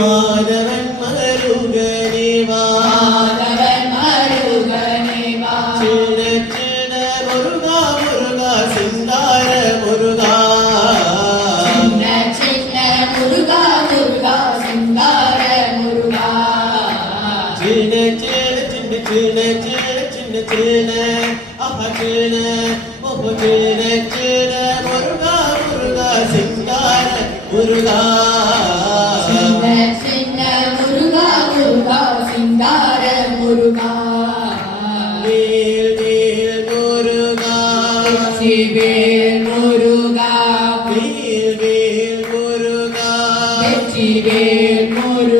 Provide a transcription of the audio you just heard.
மாதவன் மருகனே வா சின்ன சின்ன முருகா முருகா சிங்கார முருகா சின்ன சின்ன சின்ன சின்ன ஆஹா சின்ன ஓஹோ சின்ன சின்ன முருகா முருகா சிங்கார முருகா வேல் வேல் முருகா வேல் முருகா வேல் வேல் முருகா வெற்றிவேல் முருகா